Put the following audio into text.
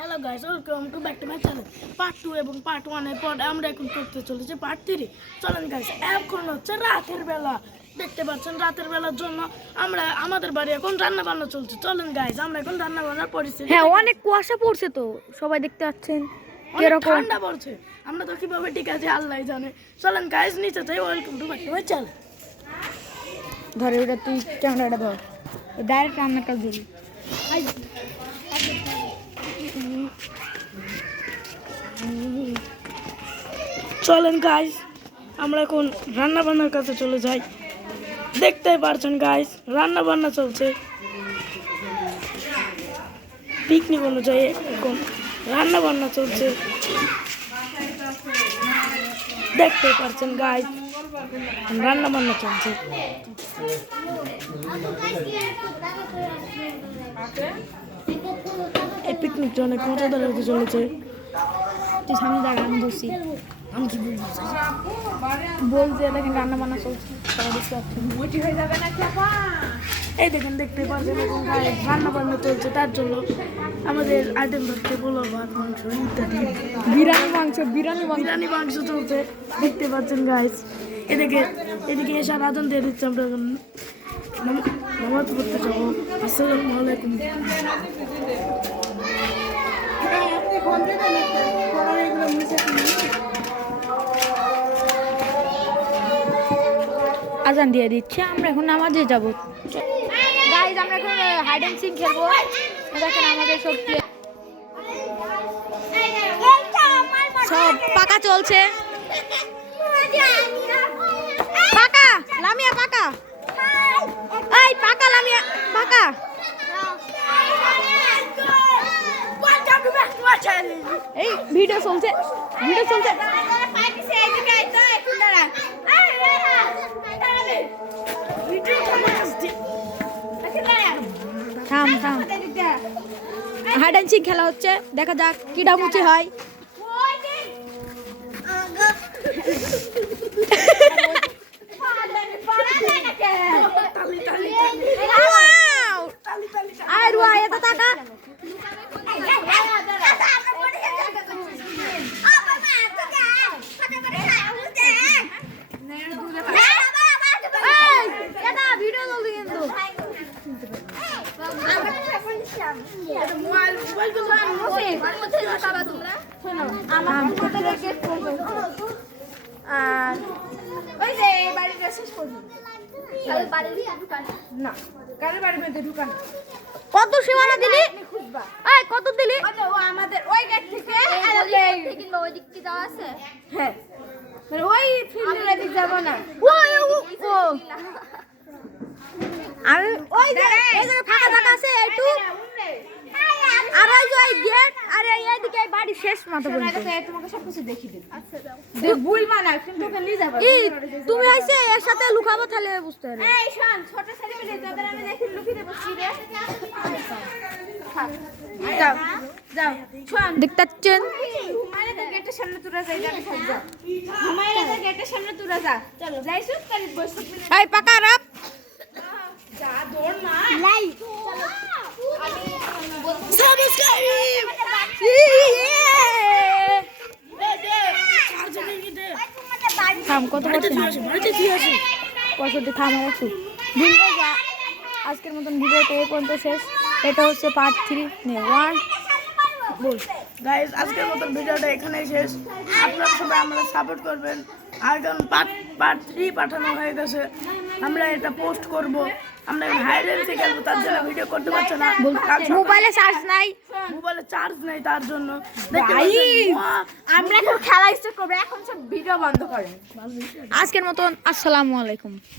Hello guys, welcome to back to my channel. Part 2 এবং part 1 এর পর আমরা এখন করতে চলেছি পার্ট 3। চলেন গাইস, এখন হচ্ছে রাতের বেলা। দেখতে পাচ্ছেন রাতের বেলার জন্য আমরা আমাদের বাড়ি এখন রান্না বান্না চলছে। চলেন গাইস, আমরা এখন রান্না বান্নার পরিস্থিতি। হ্যাঁ, অনেক কুয়াশা পড়ছে তো সবাই দেখতে পাচ্ছেন কিরকম ঠান্ডা পড়ছে। আমরা তো কিভাবে ঠিক আছে আল্লাহ জানে। চলেন গাইস নিচে যাই। Welcome to back to my channel. ধরে ওটা তুই ক্যামেরাটা ধর, ডাইরেক্ট রান্নাটা দিবি। চলেন গাইস, আমরা এখন রান্না বান্নার কাছে চলে যাই। দেখতেই পারছেন গাইস, রান্না বান্না চলছে। পিকনিক অনুযায়ী এখন রান্না বান্না চলছে। দেখতেই পারছেন গাইস, রান্না বান্না চলছে। এই পিকনিকটা অনেক মজাদার হতে চলেছে। তুই সামনে দাঁড়া, আমি বসি। আমি কি বলবো বলতে দেখেন রান্না বান্না চলছে, সবাই দেখতে পাচ্ছেন। এই দেখেন, দেখতে পাচ্ছেন এখন গাইস রান্না বান্না চলছে। তার জন্য আমাদের আইটেম হচ্ছে পোলাও, ভাত, মাংস ইত্যাদি। বিরিয়ানি মাংস বিরিয়ানি মাংস চলছে। দেখতে পাচ্ছেন গাইস। এদিকে এসে আজান দিয়ে দিচ্ছে। আমরা এখন নামাজ পড়তে যাবো। আসসালামু আলাইকুম। আজান দিয়ে দিচ্ছে, আমরা এখন নামাজে যাব। গাইস, আমরা এখন হাইড এন্ড সিক খেলবো। দেখেন আমাদের সব পাকা চলছে। পাকা লামিয়া, পাকা এই পাকা লামিয়া, পাকা। এই ভিডিও চলছে। থাম হাইড এন্ড সিক খেলা হচ্ছে, দেখা যাক কিডা মুচি হয়। আর ওয়া এটা টাকা ভিডিও চলছে কিন্তু। কত সীমানা দিলি? কত দিলি? আমাদের ওই গেট থেকে ওই দিক কি যাওয়া আছে? হ্যাঁ, ওই ফিল্ডের দিক যাব না। আর ওই যে এই যে ফাঁকা জায়গা আছে একটু, আর ওই যে ওই গেট, আর এইদিকে বাড়ি শেষ মতো বলতে। তোমাকে সবকিছু দেখিয়ে দেব। আচ্ছা যাও। ভুল মানা কিন্তু ওকে নিয়ে যাবে। তুমি আইছে এর সাথে লুকাবো, তাহলে বুঝতে পারবে। এই শোন, ছোট ছেলে মিলে তোদের আমি দেখি লুকিয়ে দেব রে। যাও শোন, দেখতে পাচ্ছেন ঘুমাইলে তো গেটের সামনে তুরা যাই, যাবে সব যাও। ঘুমাইলে তো গেটের সামনে তুরা যা। চলো যাইছো তাহলে বসে এই পাকা রাপ যা দৌড় না লাই। সাবস্ক্রাইব থাম, কত পাচ্ছেন? বাড়িতে কি আছে? 65 থাম আছে। আজকের মতন ভিডিওটা এই পর্যন্ত শেষ। এটা হচ্ছে পার্ট 3 1 বল। গাইস, আজকের মতো ভিডিওটা এখানেই শেষ। আপনারা সবাই আমরা সাপোর্ট করবেন। আর কারণ পার্ট 3 পাঠানো হয়ে গেছে, আমরা এটা পোস্ট করব। আমরা হাইড এন্ড সিক খেলবো, তার জন্য ভিডিও করতে পারছে না। মোবাইলে চার্জ নাই, মোবাইলে চার্জ নেই, তার জন্য আমরা এখন খেলা স্টার্ট করব। এখন সব ভিডিও বন্ধ করেন। আজকের মতন আসসালামু আলাইকুম।